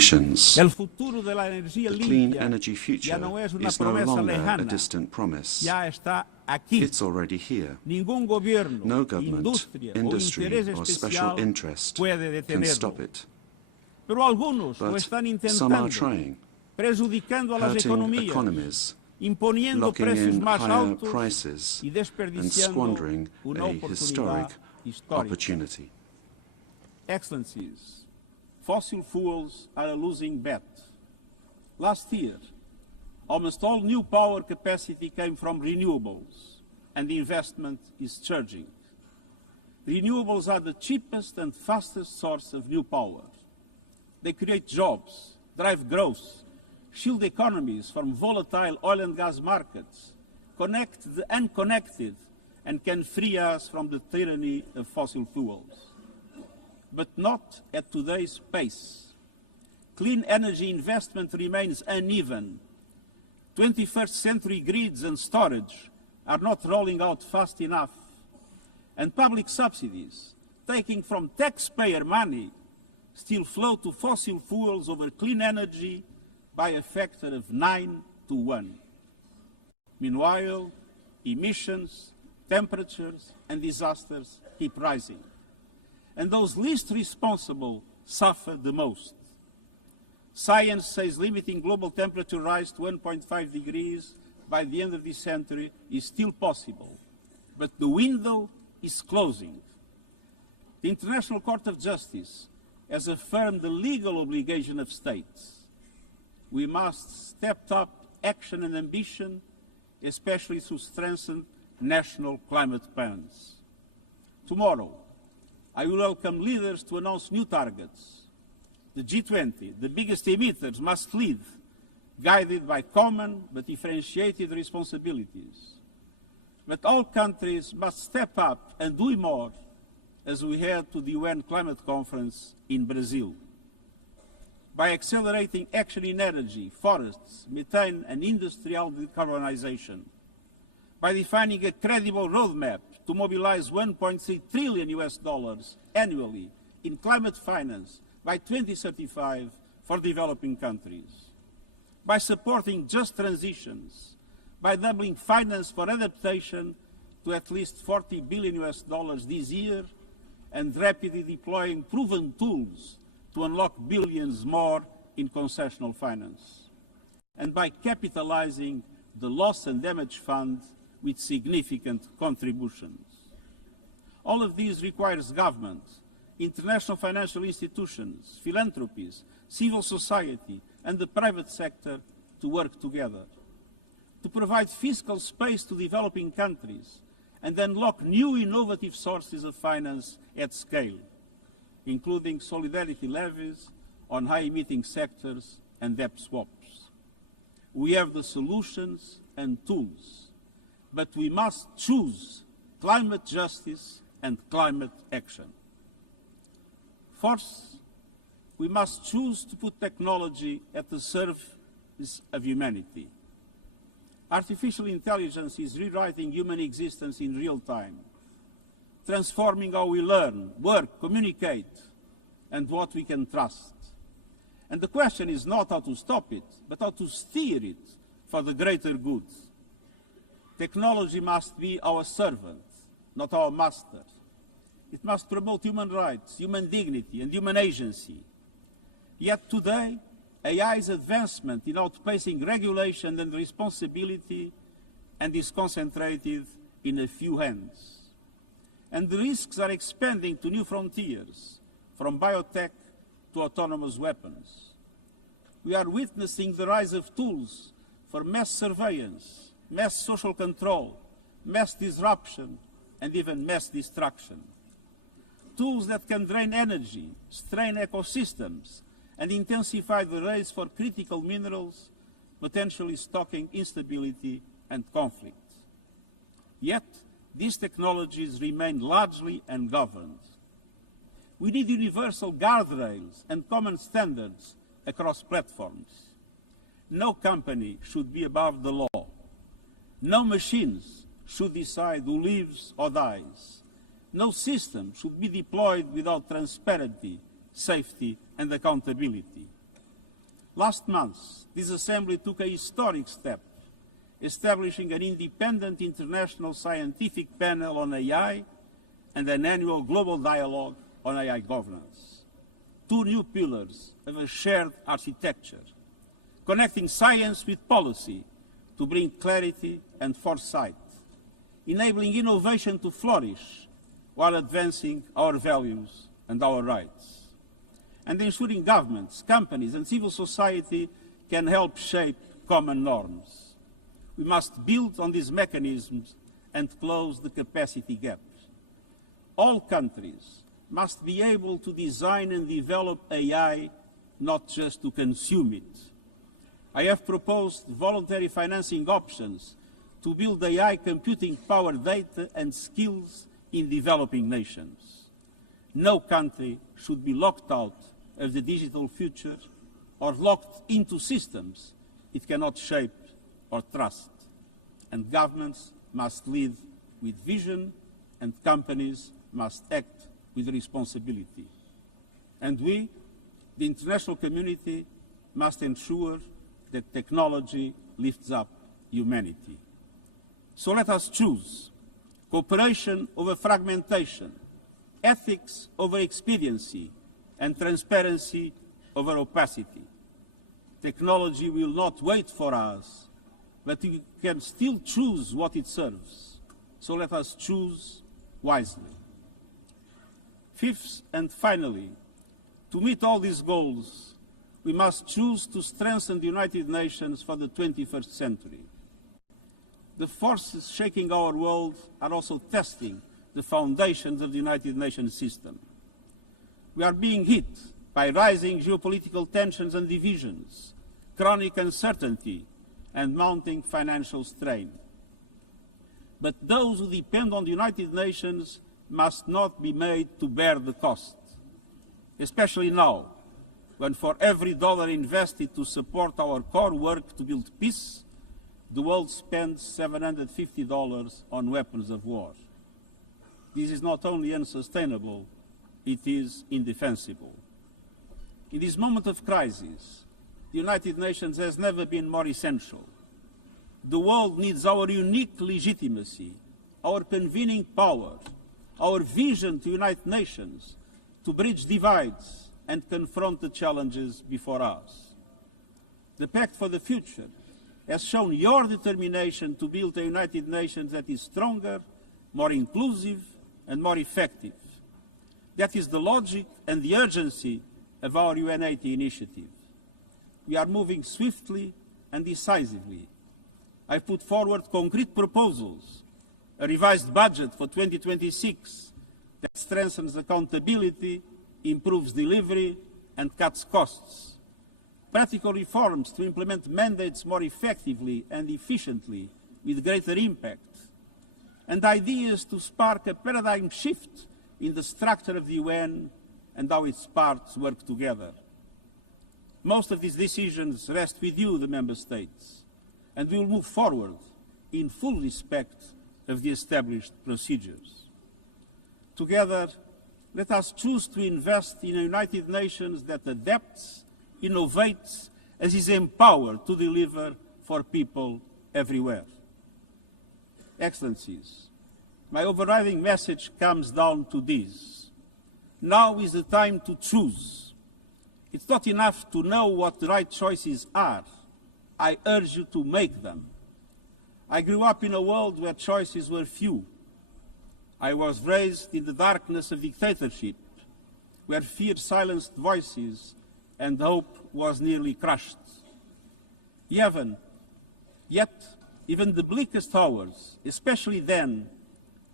solutions. The clean energy future is no longer a distant promise. It's already here. No government, industry, or special interest can stop it. But some are trying, hurting economies, locking in higher prices, and squandering a historic opportunity. Excellencies, fossil fuels are a losing bet. Last year, almost all new power capacity came from renewables, and the investment is surging. Renewables are the cheapest and fastest source of new power. They create jobs, drive growth, shield economies from volatile oil and gas markets, connect the unconnected, and can free us from the tyranny of fossil fuels. But not at today's pace. Clean energy investment remains uneven. 21st century grids and storage are not rolling out fast enough. And public subsidies, taking from taxpayer money, still flow to fossil fuels over clean energy by a factor of 9 to 1. Meanwhile, emissions, temperatures, and disasters keep rising. And those least responsible suffer the most. Science says limiting global temperature rise to 1.5 degrees by the end of this century is still possible, but the window is closing. The International Court of Justice has affirmed the legal obligation of states. We must step up action and ambition, especially through strengthened national climate plans. Tomorrow, I will welcome leaders to announce new targets. The G20, the biggest emitters, must lead, guided by common but differentiated responsibilities. But all countries must step up and do more as we head to the UN Climate Conference in Brazil. By accelerating action in energy, forests, methane and industrial decarbonization. By defining a credible roadmap to mobilize $1.3 trillion annually in climate finance by 2035 for developing countries. By supporting just transitions, by doubling finance for adaptation to at least $40 billion this year, and rapidly deploying proven tools to unlock billions more in concessional finance. And by capitalizing the Loss and Damage Fund with significant contributions. All of these requires government, international financial institutions, philanthropies, civil society, and the private sector to work together. To provide fiscal space to developing countries and unlock new innovative sources of finance at scale, including solidarity levies on high-emitting sectors and debt swaps. We have the solutions and tools, but we must choose climate justice and climate action. First, we must choose to put technology at the service of humanity. Artificial intelligence is rewriting human existence in real time, transforming how we learn, work, communicate, and what we can trust. And the question is not how to stop it, but how to steer it for the greater good. Technology must be our servant, not our master. It must promote human rights, human dignity, and human agency. Yet today, AI's advancement in outpacing regulation and responsibility and is concentrated in a few hands. And the risks are expanding to new frontiers, from biotech to autonomous weapons. We are witnessing the rise of tools for mass surveillance, mass social control, mass disruption, and even mass destruction. Tools that can drain energy, strain ecosystems, and intensify the race for critical minerals, potentially stoking instability and conflict. Yet, these technologies remain largely ungoverned. We need universal guardrails and common standards across platforms. No company should be above the law. No machines should decide who lives or dies. No system should be deployed without transparency, safety, and accountability. Last month, this Assembly took a historic step, establishing an independent international scientific panel on AI and an annual global dialogue on AI governance. Two new pillars of a shared architecture, connecting science with policy to bring clarity and foresight, enabling innovation to flourish while advancing our values and our rights, and ensuring governments, companies and civil society can help shape common norms. We must build on these mechanisms and close the capacity gaps. All countries must be able to design and develop AI, not just to consume it. I have proposed voluntary financing options to build AI computing power, data and skills in developing nations. No country should be locked out of the digital future or locked into systems it cannot shape or trust. And governments must lead with vision and companies must act with responsibility. And we, the international community, must ensure that technology lifts up humanity. So let us choose cooperation over fragmentation, ethics over expediency, and transparency over opacity. Technology will not wait for us, but we can still choose what it serves. So let us choose wisely. Fifth and finally, to meet all these goals, we must choose to strengthen the United Nations for the 21st century. The forces shaking our world are also testing the foundations of the United Nations system. We are being hit by rising geopolitical tensions and divisions, chronic uncertainty, and mounting financial strain. But those who depend on the United Nations must not be made to bear the cost, especially now, when for every dollar invested to support our core work to build peace, the world spends $750 on weapons of war. This is not only unsustainable, it is indefensible. In this moment of crisis, the United Nations has never been more essential. The world needs our unique legitimacy, our convening power, our vision to unite nations, to bridge divides and confront the challenges before us. The Pact for the Future has shown your determination to build a United Nations that is stronger, more inclusive, and more effective. That is the logic and the urgency of our UN80 initiative. We are moving swiftly and decisively. I put forward concrete proposals, a revised budget for 2026 that strengthens accountability, improves delivery, and cuts costs. Practical reforms to implement mandates more effectively and efficiently with greater impact. And ideas to spark a paradigm shift in the structure of the UN and how its parts work together. Most of these decisions rest with you, the Member States, and we will move forward in full respect of the established procedures. Together, let us choose to invest in a United Nations that adapts, innovates, and is empowered to deliver for people everywhere. Excellencies, my overriding message comes down to this. Now is the time to choose. It's not enough to know what the right choices are. I urge you to make them. I grew up in a world where choices were few. I was raised in the darkness of dictatorship, where fear silenced voices and hope was nearly crushed. Yet, even the bleakest hours, especially then,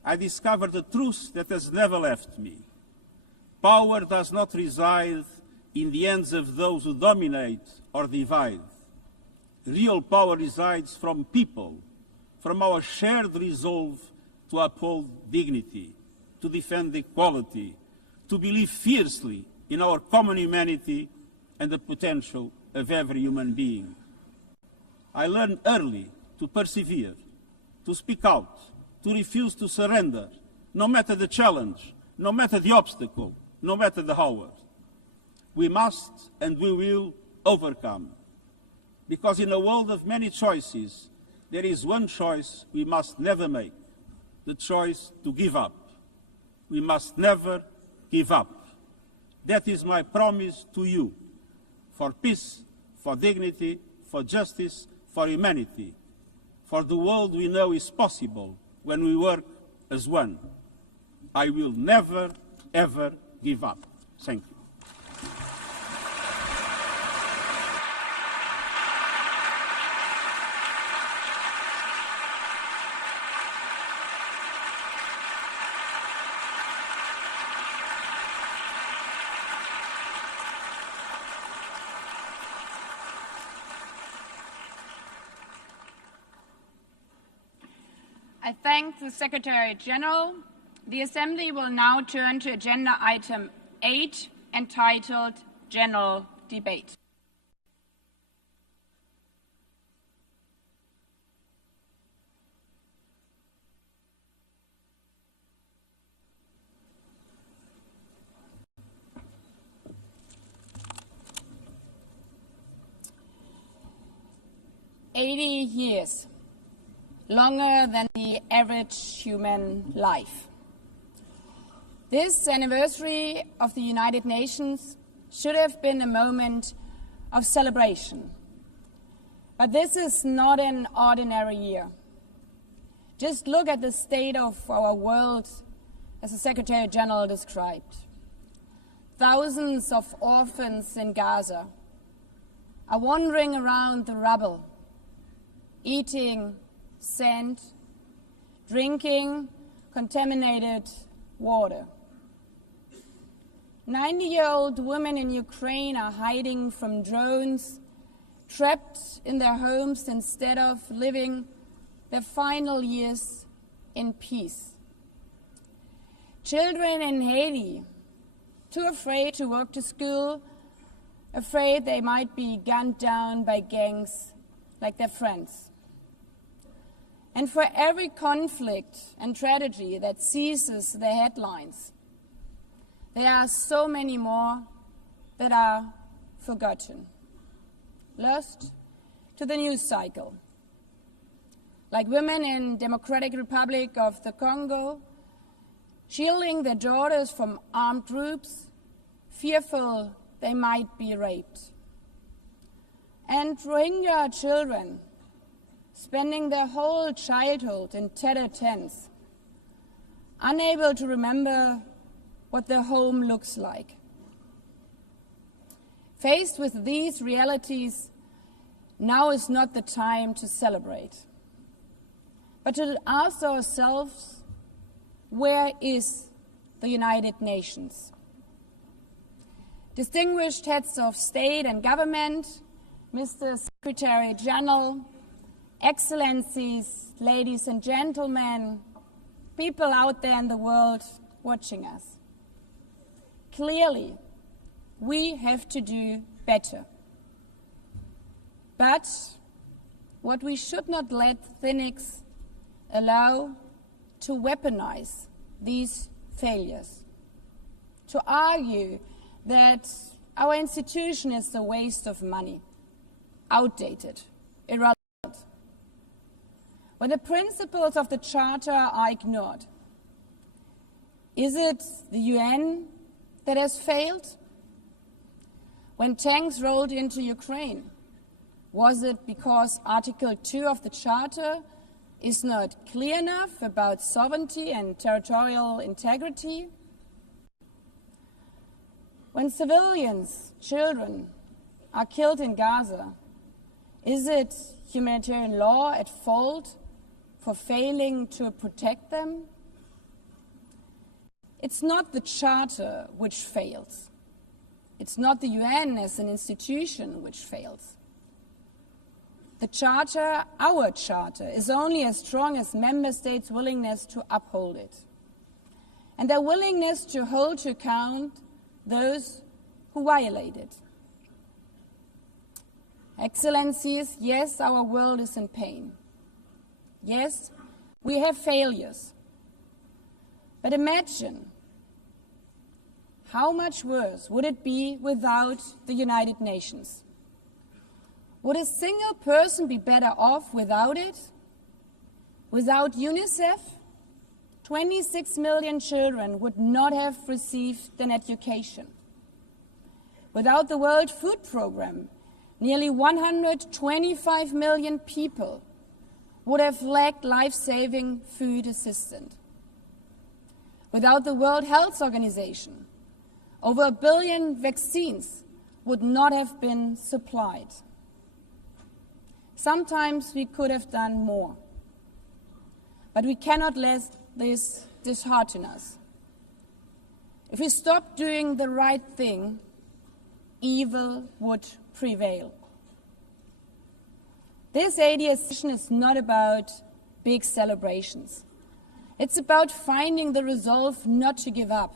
I discovered a truth that has never left me. Power does not reside in the hands of those who dominate or divide. Real power resides from people, from our shared resolve to uphold dignity, to defend equality, to believe fiercely in our common humanity and the potential of every human being. I learned early to persevere, to speak out, to refuse to surrender, no matter the challenge, no matter the obstacle, no matter the hour. We must and we will overcome. Because in a world of many choices, there is one choice we must never make, the choice to give up. We must never give up. That is my promise to you, for peace, for dignity, for justice, for humanity, for the world we know is possible when we work as one. I will never, ever give up. Thank you. I thank the Secretary General. The Assembly will now turn to Agenda Item 8, entitled General Debate. "80 years. Longer than the average human life. This anniversary of the United Nations should have been a moment of celebration. But this is not an ordinary year. Just look at the state of our world, as the Secretary General described. Thousands of orphans in Gaza are wandering around the rubble, eating sand, drinking contaminated water. 90-year-old women in Ukraine are hiding from drones, trapped in their homes instead of living their final years in peace. Children in Haiti, too afraid to walk to school, afraid they might be gunned down by gangs like their friends. And for every conflict and tragedy that seizes the headlines, there are so many more that are forgotten, lost to the news cycle. Like women in Democratic Republic of the Congo, shielding their daughters from armed groups, fearful they might be raped. And Rohingya children, spending their whole childhood in tattered tents, unable to remember what their home looks like. Faced with these realities, now is not the time to celebrate, but to ask ourselves, where is the United Nations? Distinguished heads of state and government, Mr. Secretary General, Excellencies, ladies and gentlemen, people out there in the world watching us. Clearly, we have to do better. But what we should not let cynics allow to weaponize these failures, to argue that our institution is a waste of money, outdated, irrelevant. When the principles of the Charter are ignored, is it the UN that has failed? When tanks rolled into Ukraine, was it because Article 2 of the Charter is not clear enough about sovereignty and territorial integrity? When civilians, children, are killed in Gaza, is it humanitarian law at fault for failing to protect them? It's not the Charter which fails. It's not the UN as an institution which fails. The Charter, our Charter, is only as strong as member states' willingness to uphold it, and their willingness to hold to account those who violate it. Excellencies, yes, our world is in pain. Yes, we have failures. But imagine how much worse would it be without the United Nations? Would a single person be better off without it? Without UNICEF, 26 million children would not have received an education. Without the World Food Programme, nearly 125 million people would have lacked life-saving food assistance. Without the World Health Organization, over 1 billion vaccines would not have been supplied. Sometimes we could have done more, but we cannot let this dishearten us. If we stop doing the right thing, evil would prevail. This 80th session is not about big celebrations. It's about finding the resolve not to give up,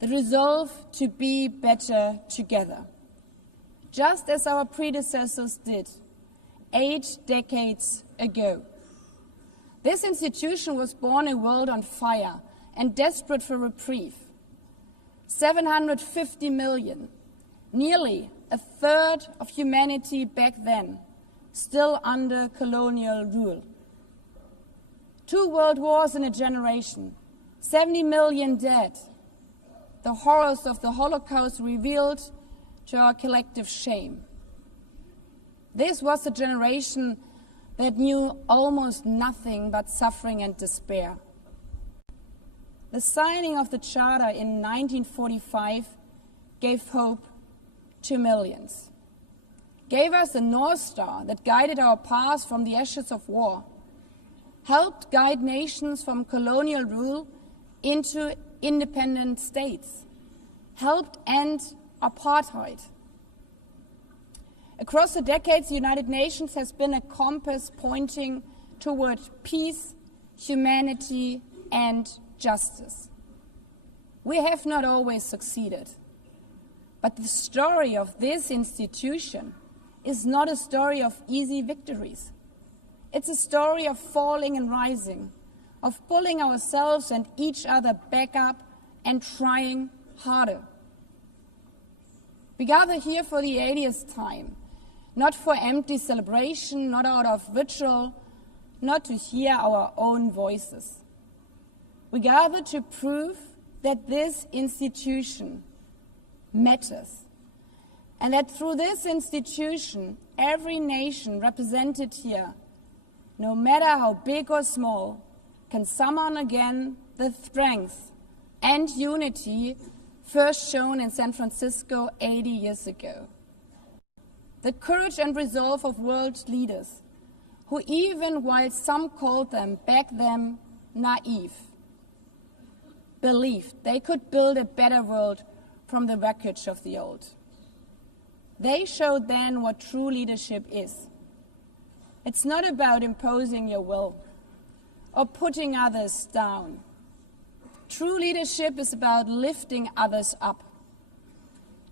the resolve to be better together, just as our predecessors did 8 decades ago. This institution was born in a world on fire and desperate for reprieve. 750 million, nearly a third of humanity back then, still under colonial rule. 2 world wars in a generation, 70 million dead. The horrors of the Holocaust revealed to our collective shame. This was a generation that knew almost nothing but suffering and despair. The signing of the Charter in 1945 gave hope to millions, gave us a North Star that guided our path from the ashes of war, helped guide nations from colonial rule into independent states, helped end apartheid. Across the decades, the United Nations has been a compass pointing toward peace, humanity, and justice. We have not always succeeded, but the story of this institution is not a story of easy victories. It's a story of falling and rising, of pulling ourselves and each other back up and trying harder. We gather here for the 80th time, not for empty celebration, not out of ritual, not to hear our own voices. We gather to prove that this institution matters, and that through this institution, every nation represented here, no matter how big or small, can summon again the strength and unity first shown in San Francisco 80 years ago. The courage and resolve of world leaders who, even while some called them back then naive, believed they could build a better world from the wreckage of the old. They showed then what true leadership is. It's not about imposing your will or putting others down. True leadership is about lifting others up,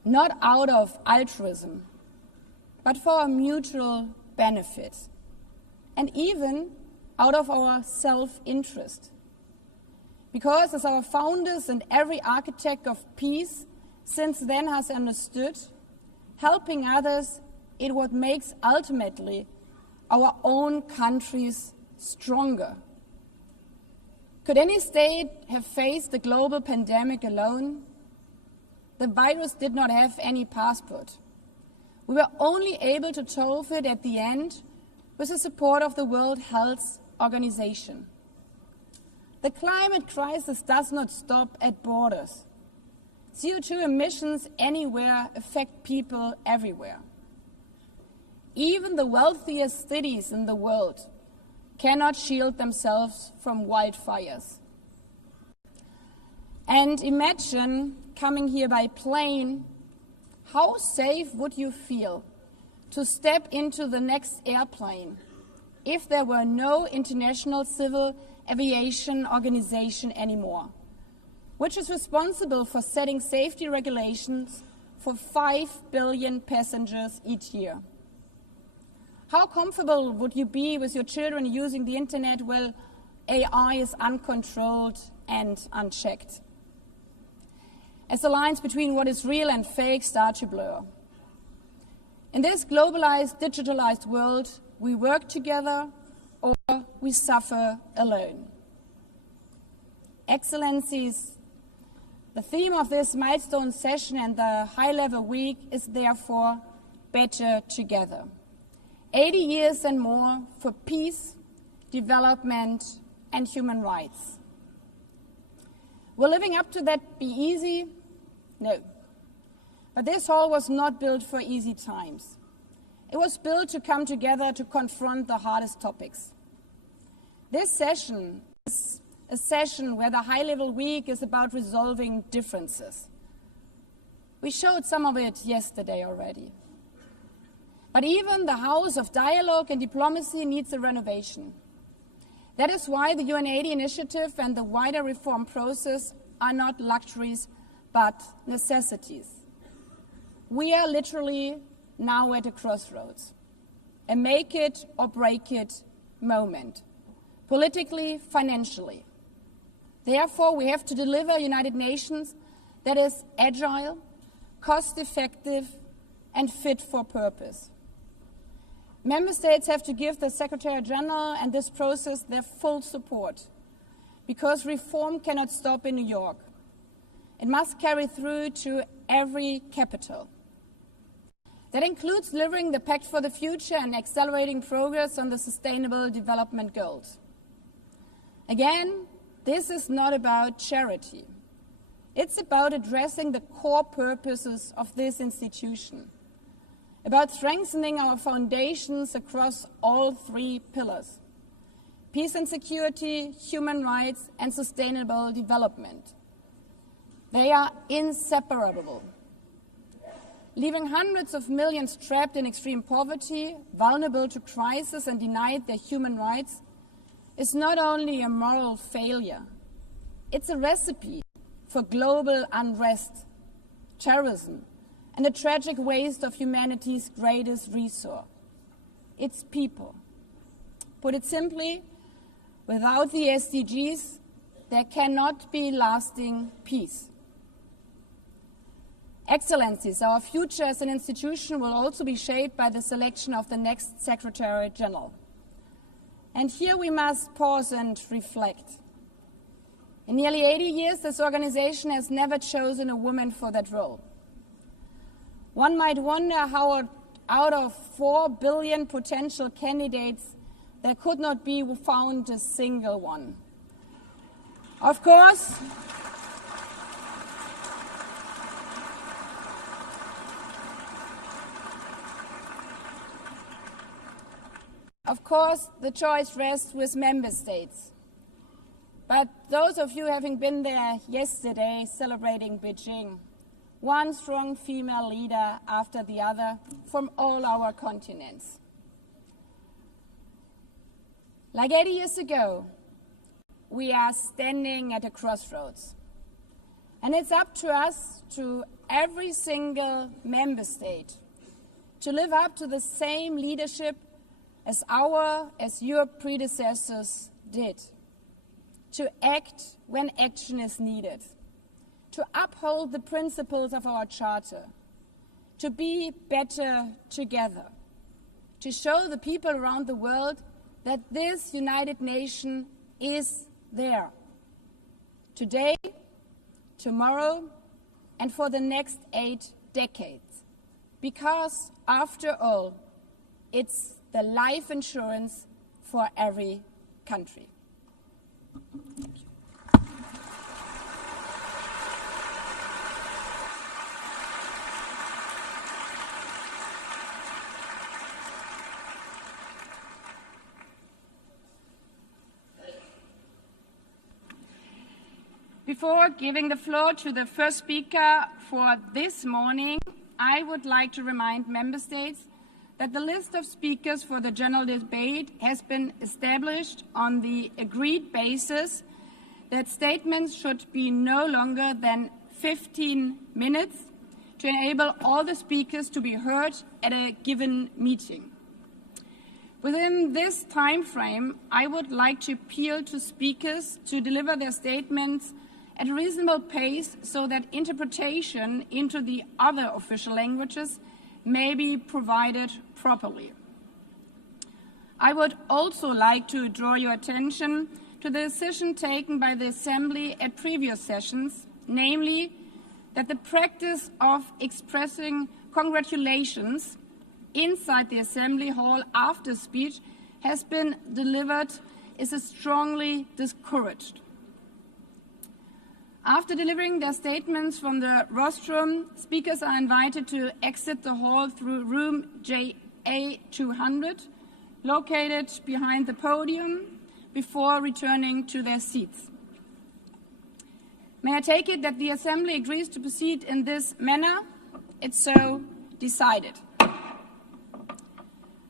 not out of altruism, but for our mutual benefit, and even out of our self-interest. Because as our founders and every architect of peace since then has understood, helping others is what makes ultimately our own countries stronger. Could any state have faced the global pandemic alone? The virus did not have any passport. We were only able to solve it at the end with the support of the World Health Organization. The climate crisis does not stop at borders. CO2 emissions anywhere affect people everywhere. Even the wealthiest cities in the world cannot shield themselves from wildfires. And imagine coming here by plane. How safe would you feel to step into the next airplane if there were no International Civil Aviation Organization anymore, which is responsible for setting safety regulations for 5 billion passengers each year? How comfortable would you be with your children using the internet while AI is uncontrolled and unchecked? As the lines between what is real and fake start to blur. In this globalized, digitalized world, we work together or we suffer alone. Excellencies, the theme of this milestone session and the high-level week is therefore better together. 80 years and more for peace, development, and human rights. Will living up to that be easy? No. But this hall was not built for easy times. It was built to come together to confront the hardest topics. This session is a session where the high-level week is about resolving differences. We showed some of it yesterday already. But even the house of dialogue and diplomacy needs a renovation. That is why the UN80 initiative and the wider reform process are not luxuries, but necessities. We are literally now at a crossroads, a make it or break it moment, politically, financially. Therefore, we have to deliver a United Nations that is agile, cost-effective, and fit for purpose. Member States have to give the Secretary General and this process their full support, because reform cannot stop in New York. It must carry through to every capital. That includes delivering the Pact for the Future and accelerating progress on the Sustainable Development Goals. Again, this is not about charity. It's about addressing the core purposes of this institution, about strengthening our foundations across all three pillars: peace and security, human rights, and sustainable development. They are inseparable. Leaving hundreds of millions trapped in extreme poverty, vulnerable to crisis, and denied their human rights is not only a moral failure, it's a recipe for global unrest, terrorism, and a tragic waste of humanity's greatest resource, its people. Put it simply, without the SDGs, there cannot be lasting peace. Excellencies, our future as an institution will also be shaped by the selection of the next Secretary General. And here we must pause and reflect. In nearly 80 years, this organization has never chosen a woman for that role. One might wonder how out of 4 billion potential candidates, there could not be found a single one. Of course, the choice rests with member states. But those of you having been there yesterday celebrating Beijing, one strong female leader after the other from all our continents. Like 80 years ago, we are standing at a crossroads. And it's up to us, to every single member state, to live up to the same leadership as your predecessors did, to act when action is needed, to uphold the principles of our Charter, to be better together, to show the people around the world that this United Nation is there, today, tomorrow, and for the next 8 decades. Because, after all, it's the life insurance for every country. Thank you. Before giving the floor to the first speaker for this morning, I would like to remind member states that the list of speakers for the general debate has been established on the agreed basis that statements should be no longer than 15 minutes to enable all the speakers to be heard at a given meeting. Within this time frame, I would like to appeal to speakers to deliver their statements at a reasonable pace so that interpretation into the other official languages may be provided properly. I would also like to draw your attention to the decision taken by the Assembly at previous sessions, namely that the practice of expressing congratulations inside the Assembly Hall after speech has been delivered is strongly discouraged. After delivering their statements from the rostrum, speakers are invited to exit the hall through room JA200, located behind the podium, before returning to their seats. May I take it that the Assembly agrees to proceed in this manner? It's so decided.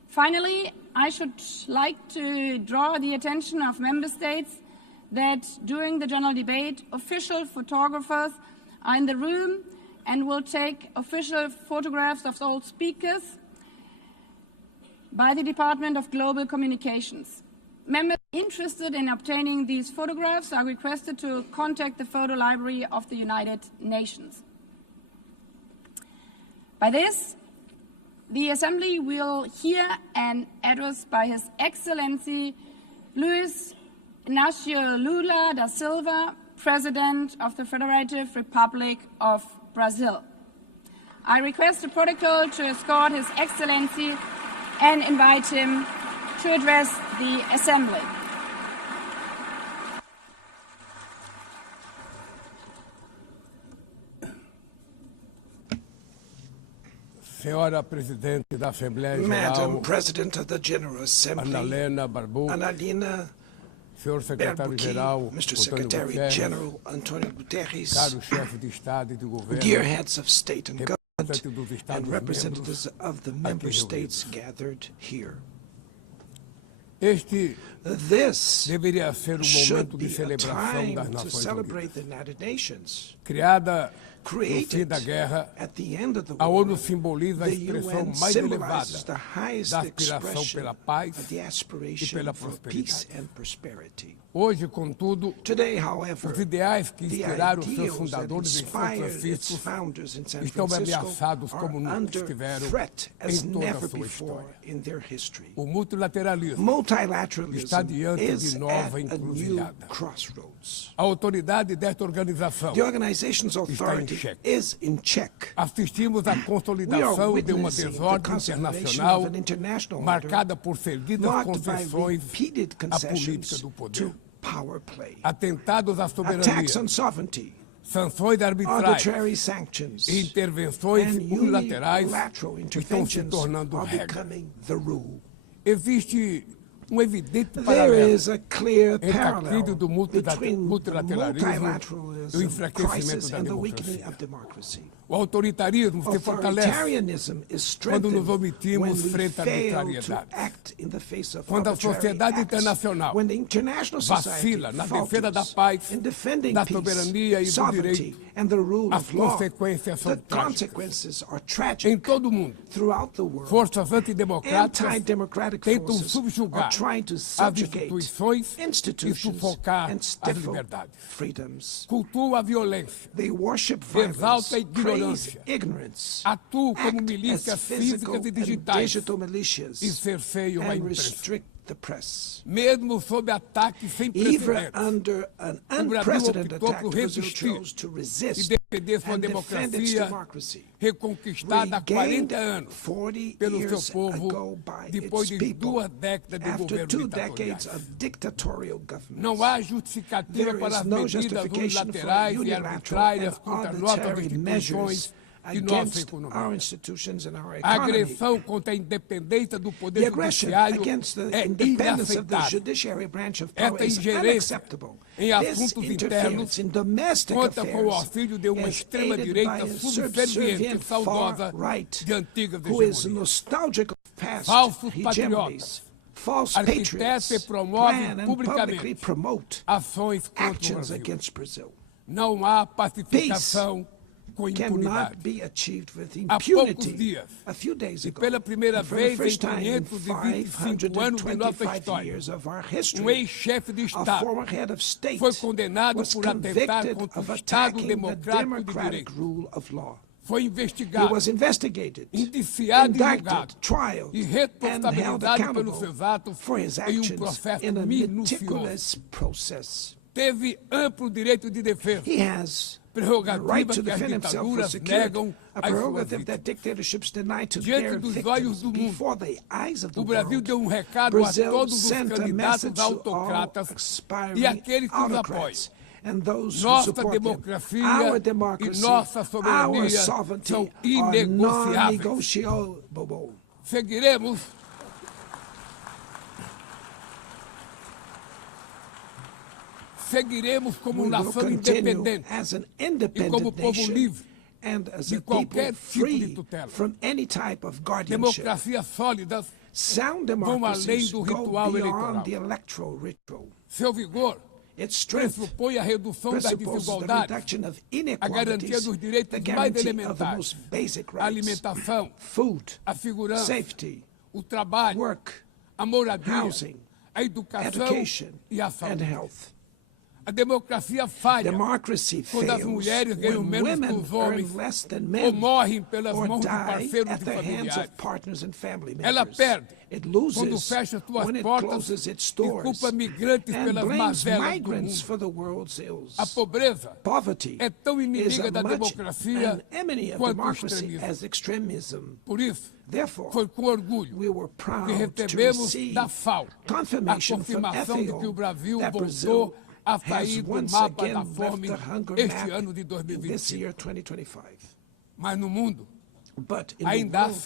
Finally, I should like to draw the attention of Member States that during the general debate, official photographers are in the room and will take official photographs of all speakers by the Department of Global Communications. Members interested in obtaining these photographs are requested to contact the Photo Library of the United Nations. By this, the Assembly will hear an address by His Excellency Luiz Inácio Lula da Silva, President of the Federative Republic of Brazil. I request the protocol to escort His Excellency and invite him to address the Assembly. Madam President of the General Assembly, Annalena Baerbock, Mr. Secretary General Antonio Guterres, dear heads of state and government, and representatives of the member states gathered here. This should be a time to celebrate the United Nations. Created at the end of the war, the UN symbolizes the highest expression of the aspiration for peace and prosperity. Today, however, the ideals that inspired its founders in San Francisco are under threat as never before in their history. Multilateralism is at a new crossroads. The organization's authority is in check. We are witnessing the consolidation of an international order marked by repeated concessions to power play, attacks on sovereignty, arbitrary sanctions, and unilateral interventions are becoming the rule. There is a clear parallel between multilateralism crisis and the weakening of democracy. Authoritarianism is strengthened when we fail to act in the face of arbitrary acts, when the international society falters in defending peace, sovereignty, and the rule of law. The consequences are tragic throughout the world. Anti-democratic forces are trying to subjugate institutions and stifle freedoms. They worship violence, praise ignorance, act as physical and digital militias, and restrict the press. Even under an unprecedented attack, Brazil chose to resist and defend its democracy, regained 40 years ago by its people after 2 decades of dictatorial government. There is no justification for unilateral and arbitrary measures against our institutions and our economy. The aggression against the independence of the judiciary branch of power is unacceptable. This interference in domestic affairs is aided by a subservient far-right who is nostalgic of past hegemonies. False patriots plan and publicly promote actions against Brazil. Peace cannot be achieved with impunity. A few days ago, and for the first time in 525 years of our history, a former head of state was convicted of attacking the democratic rule of law. foi investigado, he was investigated, indiciado e indicted, julgado trialed, e and held responsabilizado accountable pelos seus atos for his em actions processo in a minucioso. meticulous process. Teve amplo direito de defesa, He has the prerrogativa right to que as defend himself was ditaduras secured, negam a às suas prerogative that vítimas. dictatorships deny to Diante their dos victims olhos do mundo, before the eyes of the O Brasil world. deu recado Brazil a todos os sent a candidatos message to all autocratas aspiring e aqueles que os apoiam. autocrats and those who Nossa support them. democracia Our e democracy, nossa soberania our sovereignty são are inegociáveis. non-negotiable. Seguiremos como We will nação continue independente as an e independent como povo nation livre and as de a people qualquer tipo de free tutela. from any type of guardianship. Democracias sólidas Sound vão além democracies do go ritual beyond eleitoral. the electoral ritual. Seu vigor Its strength pressupõe a redução das presupposes the desigualdades, reduction of a garantia inequalities, dos the direitos mais guarantee of the elementares, most basic a rights, alimentação, food, a segurança, safety, o trabalho, work, a moradia, housing, a educação education, e a and saúde. health. A democracia falha Democracy quando as fails mulheres ganham when menos que women os homens earn less than ou men morrem pelas or mãos de die parceiros at e the hands familiares. of partners and family Ela members. perde It quando loses fecha suas when it portas closes its e doors culpa migrantes and pelas blames mazelas do migrants mundo. for the world's ills. A pobreza Poverty é tão is inimiga as da much democracia an enemy of quanto o democracy extremismo. as extremism. Por isso, Therefore, foi com orgulho we were que proud to recebemos receive da FAO a confirmation from confirmação de que o FAO Brasil that voltou Brazil a has sair do once mapa again da left fome the hunger este map ano de in this 2020. year, 2025. Mas no mundo, But in the ainda há world,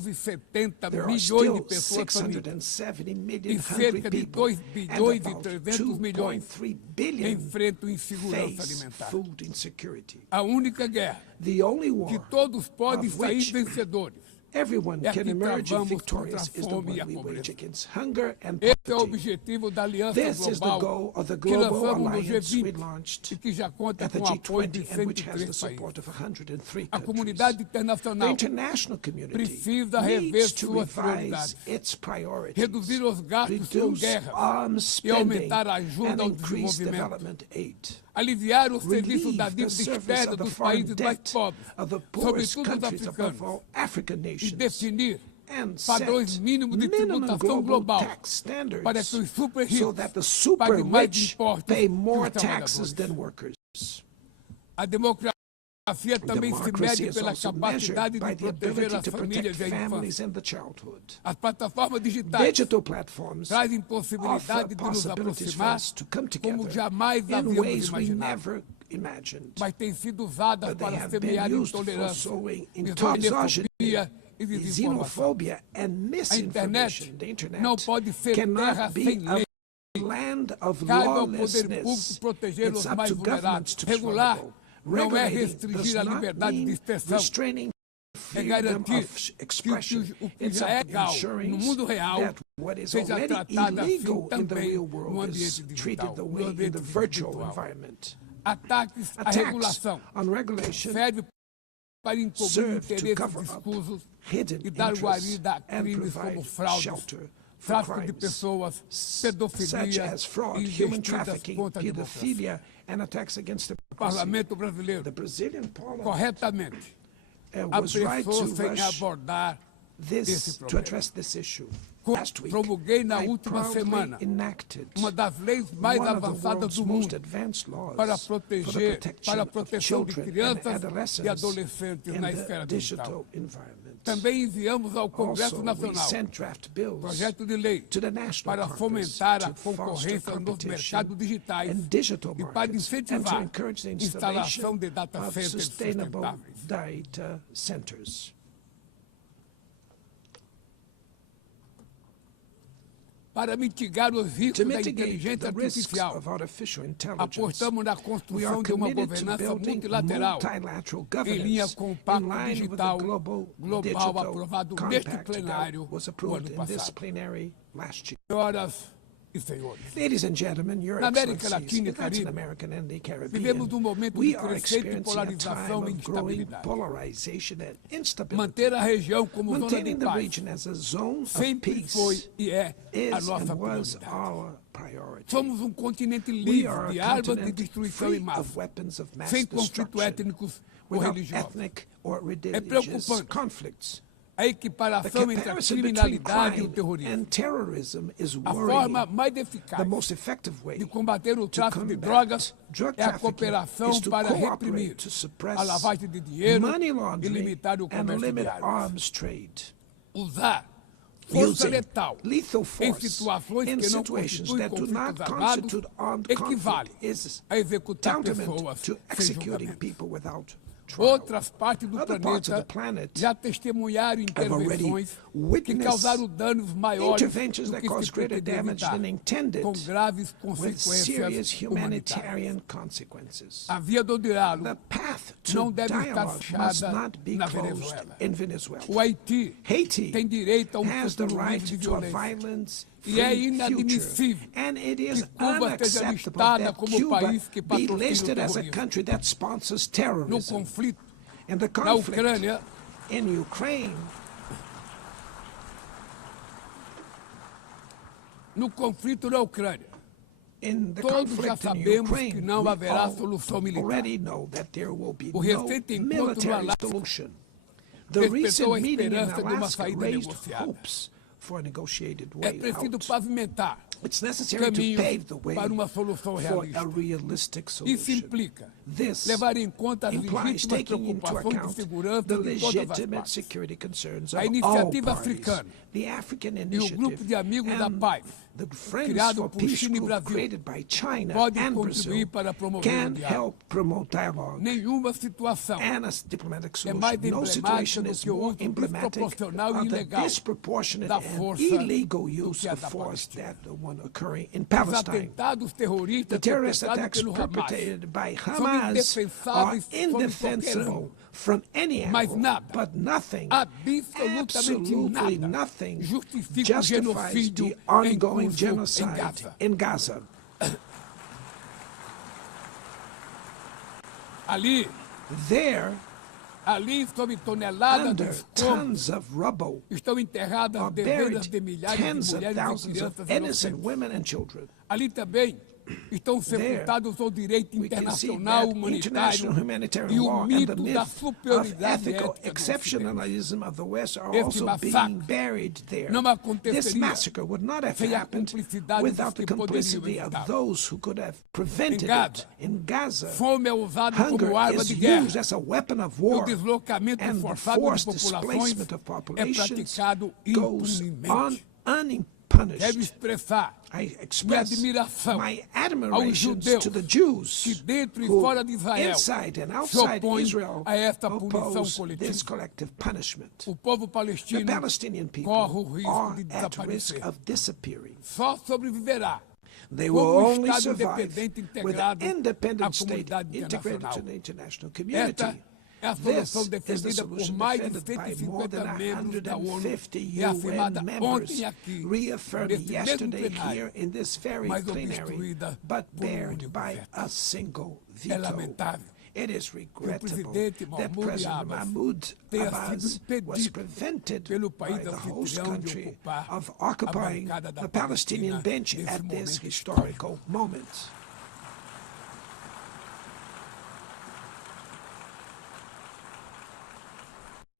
670 there are milhões de still pessoas famintas 670 e million hungry cerca de people 2 and bilhões e about 300 milhões 2.3 billion enfrentam insegurança face alimentar. food insecurity. A única guerra The only que war todos podem of sair which vencedores. everyone É can que emerge travamos victorious contra a is the fome one e a we pobreza. wage against hunger and Esse é o poverty. objetivo da Aliança This is the Global goal of the que global lançamos no alliance we G20 launched e que já conta at the com o apoio de G20 and which has the 103 países. support of 103 A countries. comunidade The internacional international community precisa rever needs to suas revise prioridades, its priorities, reduzir os gastos com reduce guerras arms e spending, aumentar a ajuda and ao increase desenvolvimento. development aid. Aliviar o serviço Relieve da the dívida surface externa of the dos foreign países mais debt pobres, of the poorest sobretudo os countries, above africanos, all African e nations, definir and padrões set mínimos de minimum tributação global global tax standards para que os super so ricos that the super paguem mais rich impostos pay que more os taxes trabalhadores. than workers. A democracia também se Democracy mede is pela also capacidade measured by de the proteger ability as to protect famílias e a families infância. and the childhood. As plataformas digitais Digital platforms trazem offer possibilidade de nos possibilities for aproximar us to come como together jamais in havíamos ways we imaginado, never imagined. mas têm sido usadas But they para have semear been used for intolerância, sowing misoginia e desinformação. xenophobia and A internet misinformation. The internet não pode ser terra cannot be sem lei. a land of Cabe ao poder público lawlessness. proteger It's os up mais to vulneráveis. governments to be Regular vulnerable. não é Regulating restringir does a not liberdade de mean expressão. restraining É freedom garantir of que expression. o que It's já é up legal ensuring no mundo real that what is seja already tratado assim illegal in the também real no world ambiente is digital, treated the no way in ambiente the virtual virtual. environment. Ataques à Attacks regulação on regulation serve para encobrir serve to interesses cover up escusos hidden e dar interests guarida a and crimes como provide fraudes, shelter for tráfico de crimes pessoas, such pedofilia as fraud, e human investidas trafficking, contra a democracia. pedophilia, and attacks against O democracy. Parlamento brasileiro, The Brazilian parliament corretamente, was right to apressou-se em rush abordar esse this to problema. address this issue. Co- Last week, promulguei na I última proudly semana enacted uma das leis mais one of the avançadas world's do most mundo advanced laws para for the proteger, protection para a of proteção de children and crianças e adolescents adolescentes in na the esfera digital. digital environment. Também enviamos ao Congresso Also, we Nacional sent draft bills projeto de lei to the national para Congress fomentar a to foster concorrência nos competition mercados digitais and digital e para markets and to incentivar encourage the a instalação installation de data of centers sustainable sustentáveis. data centers. Para mitigar os To riscos da mitigate inteligência the risks artificial, of artificial intelligence, apostamos na we are construção de uma committed to governança building multilateral multilateral em linha governance com o in Pacto line with the Digital global Global digital aprovado compact neste that plenário was no approved ano in this passado. plenary last year. Senhoras e senhores, Ladies and gentlemen, Your na América Excellencies, Latina e in Latin Caribe, America and the Caribbean, vivemos momento de we are crescente experiencing a polarização time e of growing instabilidade. polarization and instability. Manter a região como zona de Maintaining the paz region as a zone of sempre foi peace e é a is nossa and was prioridade. our priority. Somos continente We livre are de a armas de continent destruição free em massa, of weapons of mass sem conflitos destruction, étnicos ou without religiosos. ethnic or religious preocupante. conflicts. A The equiparação entre a comparison between criminalidade e o crime terrorismo. and terrorism is A worrying. forma mais eficaz The most effective way de combater o to tráfico de combat drogas drug é a trafficking cooperação is to para cooperate reprimir to suppress a lavagem de dinheiro money e laundering limitar o and comércio de limit armas. arms trade. Usar força Using letal lethal em force situações in que não situations constituem that do not conflitos armados constitute armed equivale conflict is a executar tantamount pessoas to sem executing julgamento. people without trial. Outras partes do Other parts of the planeta planet já testemunharam have already intervenções que witnessed causaram danos maiores interventions do that que cause se greater pretendia damage evitar, than intended, com graves with serious consequências humanitárias. humanitarian consequences. A via do diálogo The path não to deve estar dialogue must fechada not be na closed Venezuela. in Venezuela. O Haiti Haiti tem direito a has the futuro right livre de to a violência. violence E é free future, inadmissível and it is que Cuba seja unacceptable listada that como Cuba país que be patrocina o listed as a terrorismo. country that sponsors No terrorism. conflito And the na conflict Ucrânia, in Ukraine, in the todos já conflict in sabemos Ukraine, que não we haverá all solução militar. already know that there will be O no recente encontro no military Alasca solution. The despertou recent a meeting in esperança de uma Alaska saída raised negociada. hopes for a negotiated É way preciso out. pavimentar It's necessary to pave caminhos the way para uma solução for realista. a realistic Isso solution. implica This levar em conta as implies legítimas taking into preocupações de account segurança the de todas as legitimate partes. security concerns A of all iniciativa parties. africana The African e o Initiative grupo de amigos da and paz, the Friends criado for por Peace China e group Brasil, created by China podem and contribuir Brazil para promover o can diálogo. help promote dialogue Nenhuma situação and a diplomatic é solution. mais No emblemática situation do is que o more uso emblematic desproporcional e of the ilegal disproportionate da and força illegal do use que a of da force Palestina. that the one occurring in Os Palestine. atentados terroristas The terrorist perpetrados attacks pelo Hamas perpetrated by são Hamas are indefensáveis sob qualquer indefensible ângulo. from any Mas angle, nada, but nothing, absolutamente absolutely nada, nothing justifica o justifies genocídio the ongoing em curso genocide em Gaza. in Gaza. There, Ali, sob toneladas de under escombros, tons of rubble, estão enterradas are dezenas buried de milhares tens de of mulheres e thousands of crianças innocent inocentes. women and children. Ali também estão sepultados o direito We can see internacional that humanitário international e humanitarian o law and the mito da myth of superioridade ethical ética do Ocidente. exceptionalism of the West are Este also being massacre buried there. não This aconteceria massacre would not have sem a happened cumplicidade without dos the que poderiam complicity of evitar. those who could have prevented Em it. In Gaza, Fome é usada hunger como arma is de guerra. used as a weapon of E o war, deslocamento and the forçado de forced populações displacement of é populations praticado goes impunemente. Deve unpunished. expressar I minha express admiração my aos admiration judeus to the Jews que dentro e who, fora de Israel inside and se outside opõem Israel, a esta punição oppose this coletiva. collective punishment. O povo The palestino Palestinian people corre o risco are de at risk desaparecer. of disappearing. Só sobreviverá They como will um only Estado survive independente with an integrado à independent state comunidade integrated internacional. to the international community. Esta é a This solução is the defendida por solution mais de defended by more 150 than membros da ONU 150 e afirmada UN members, ontem aqui, reaffirmed neste mesmo yesterday plenário, here in this very mas plenary, obstruída but por bared único by veto. a single É veto. lamentável It is regrettable presidente that Mahmoud President Abbas Mahmoud tenha Abbas sido was impedido prevented pelo by país the host anfitrião de country ocupar of a occupying bancada da the Palestinian Palestina bench nesse at this momento historical moment.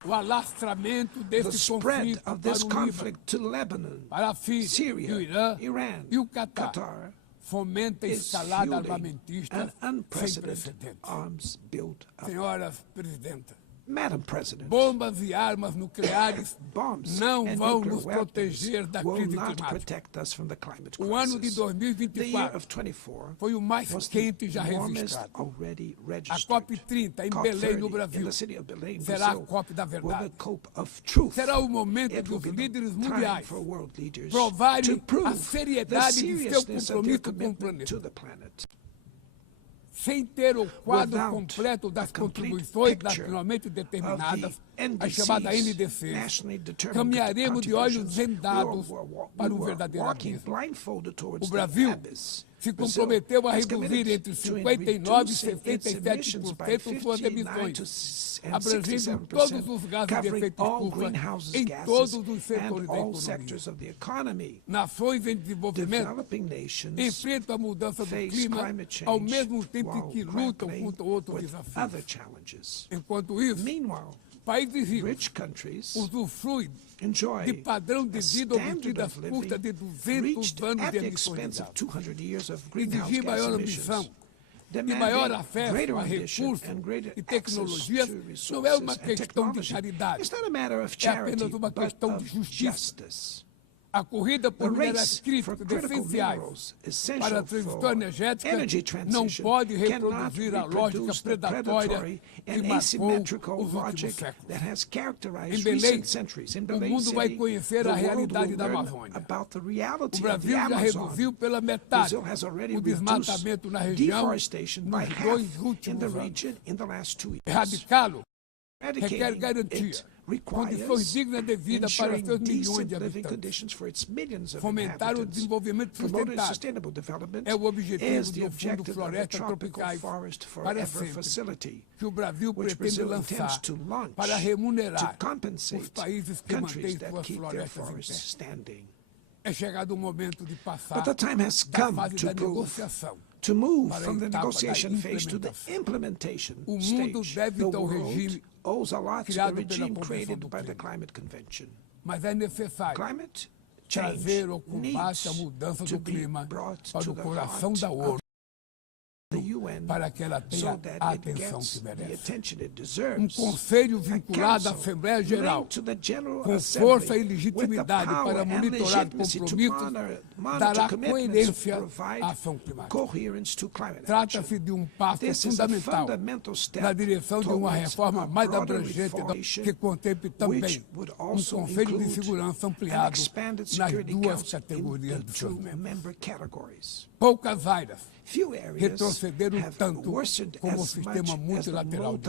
O alastramento The desse spread conflito of this para o Líbano, conflict to Lebanon, para a Síria, e o Syria, Irã Iran, e o Catar Qatar fomenta a is escalada fueling armamentista an sem unprecedented precedentes. arms build-up. Senhoras Presidenta, Madam President, bombas e armas nucleares bombs não and vão nuclear nos weapons proteger da will crise not climática. protect us from the climate O ano de crisis. The year 2024 of 24 foi o mais was quente the já warmest registrado. already A registered. COP30 em Belém, no COP30 in Brasil, the city of Belém, será a Brazil, COP da will be verdade. the COP of truth. Será o momento It will dos be líderes the time mundiais for world leaders provarem to prove a the seriedade de seu seriousness of their compromisso com o commitment planeta. to the planet. sem ter o quadro completo das contribuições nacionalmente determinadas, a chamada NDC, caminharemos de olhos vendados para o verdadeiro abismo. O Brasil se comprometeu a reduzir entre 59% e 67% suas emissões, abrangendo todos os gases de efeito estufa em todos os setores da economia. Nações em desenvolvimento enfrentam a mudança do clima ao mesmo tempo que lutam contra outros desafios. Enquanto isso, países ricos usufruem de padrão de vida obtido às custas de 200 anos de emissões de gás. Exigir maior ambição e maior acesso a recursos e tecnologias não é uma questão de caridade, é apenas uma questão de justiça. A corrida por minerais críticos essenciais para a transição energética não pode reproduzir a lógica predatória que marcou os últimos séculos. Em Belém, o mundo vai conhecer a realidade da Amazônia. O Brasil já reduziu pela metade o desmatamento na região nos 2 últimos anos. Erradicá-lo requer garantia, condições dignas de vida para seus milhões de habitantes. Fomentar o desenvolvimento sustentável é o objetivo do Fundo Florestas Tropicais para sempre, que o Brasil pretende lançar para remunerar os países que mantêm suas florestas em pé. É chegado o momento de passar da fase da negociação to move from the negotiation phase to the implementation stage. The world owes a lot to the regime created by the Climate Convention. Mas é necessário trazer o combate à mudança do clima para o coração da ONU, para que ela tenha a atenção que merece. Um conselho vinculado à Assembleia Geral, com força e legitimidade para monitorar compromissos, dará coerência à ação climática. Trata-se de um passo fundamental na direção de uma reforma mais abrangente que contemple também um Conselho de Segurança ampliado nas 2 categorias de seus membros. Poucas áreas retrocederam tanto como o sistema multilateral.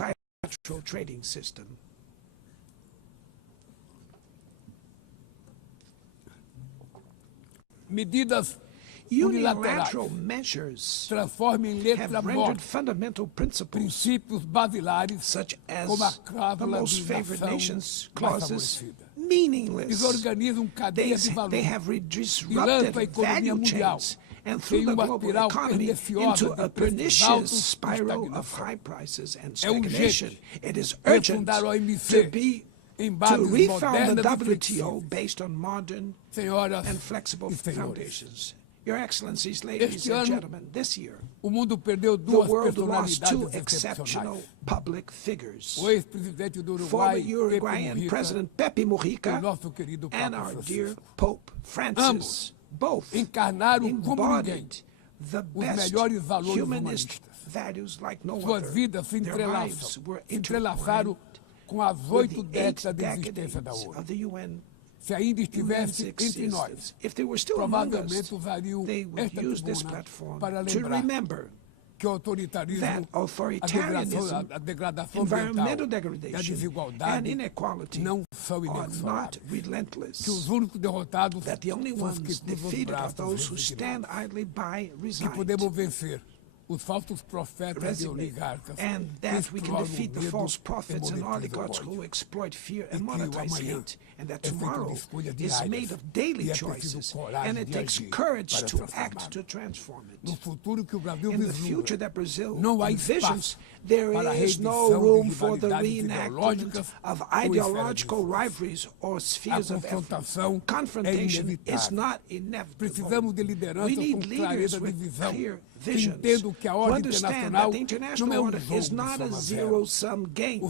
Medidas unilaterais transformam em letra morta princípios basilares como a cláusula de nação favorecida. Desorganizam cadeias de valor e lançam a economia mundial em uma espiral perniciosa de preços altos e estagnação. É urgente refundar a OMC em bases modernas e flexíveis. Senhoras e senhores, este ano, o mundo perdeu 2 personalidades excepcionais. O ex-presidente do Uruguai, Pepe Mujica, e o nosso querido Papa Francisco. Ambos encarnaram como ninguém os melhores valores humanistas. Suas vidas se entrelaçaram com as 8 décadas de existência da ONU. Se ainda estivesse entre nós, provavelmente usariam esta tribuna para lembrar que o autoritarismo, a degradação ambiental e a desigualdade não são inexoráveis. Que os únicos derrotados são os que cruzam os braços resignados. Que podemos vencer os falsos profetas e oligarcas that we can defeat the false prophets and oligarchs who exploit fear and monetize hate, and that tomorrow is made of daily choices, and it takes courage to act to transform it. In the future that Brazil envisions, there is no room for the reenactment of ideological rivalries or spheres of influence. Confrontation is not inevitable. We need leaders with clear visions who understand that the international order is not a zero-sum game. The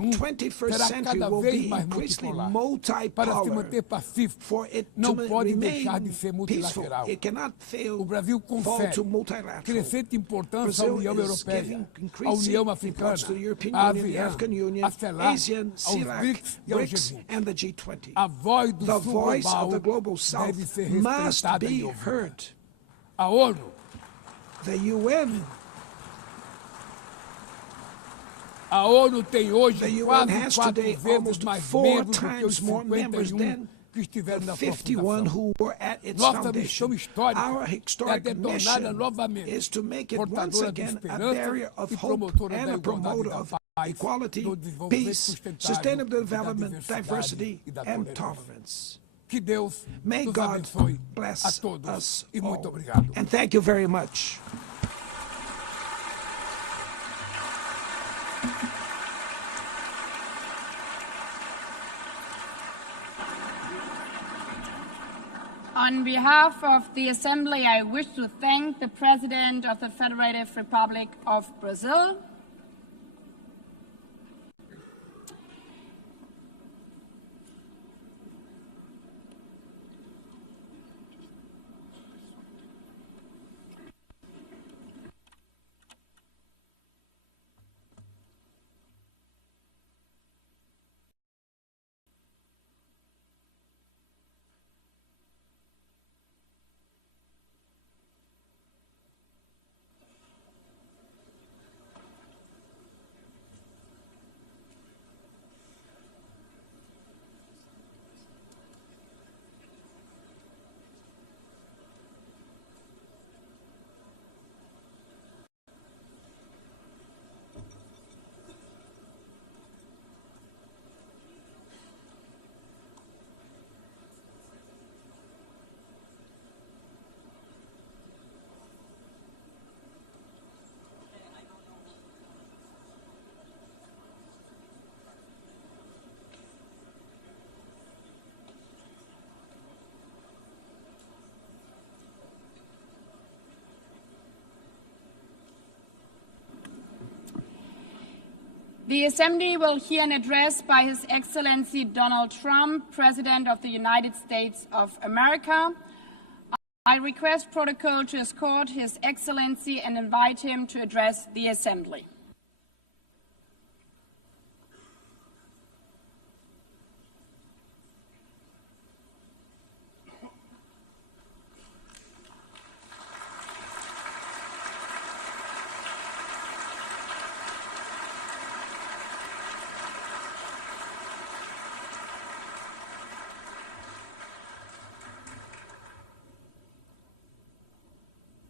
21st century will be increasingly multipolar. For it to remain peaceful, it cannot fail fall to multilateral. Brazil is giving increasing importance to the European Union, the African Union, ASEAN, CELAC, BRICS, and the G20. The voice of the Global South must be heard. The UN A ONU tem hoje The UN has quase today 4 vezes almost mais 4 membros do que times os more members 51 than que estiveram the na 51 fundação. who were at its Nossa missão foundation. histórica Our é historic detorná-la mission novamente, is to make it once portadora de again a esperança barrier of e hope promotora and da a promoter igualdade, of da paz, equality, do desenvolvimento peace, sustentável, sustainable da development, diversidade diversity, e da and tolerância. tolerance. Que Deus May nos God abençoe a bless todos us e muito all. obrigado. And thank you very much. On behalf of the Assembly, I wish to thank the President of the Federative Republic of Brazil, the Assembly will hear an address by His Excellency Donald Trump, President of the United States of America. I request protocol to escort His Excellency and invite him to address the Assembly.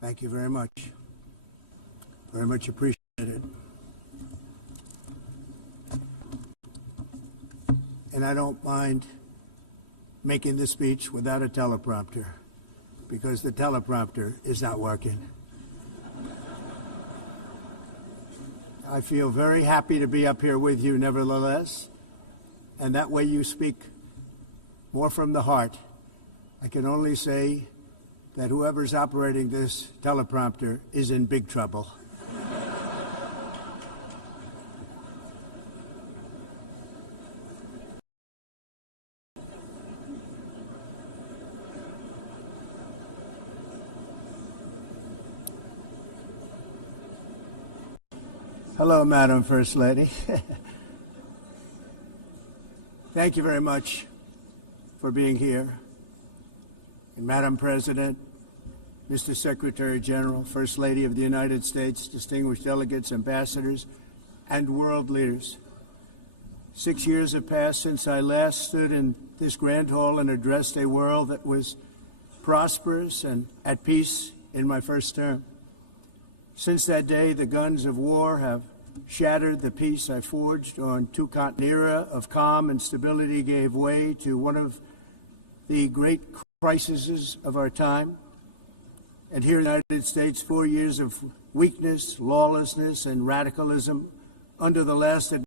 Thank you very much. Very much appreciated. And I don't mind making this speech without a teleprompter, because the teleprompter is not working. I feel very happy to be up here with you nevertheless, and that way you speak more from the heart. I can only say that whoever's operating this teleprompter is in big trouble. Hello, Madam First Lady. Thank you very much for being here. And Madam President, Mr. Secretary General, First Lady of the United States, distinguished delegates, ambassadors, and world leaders. 6 years have passed since I last stood in this grand hall and addressed a world that was prosperous and at peace in my first term. Since that day, the guns of war have shattered the peace I forged on two-continent. An era of calm and stability gave way to one of the great crises of our time. And here in the United States, 4 years of weakness, lawlessness, and radicalism under the last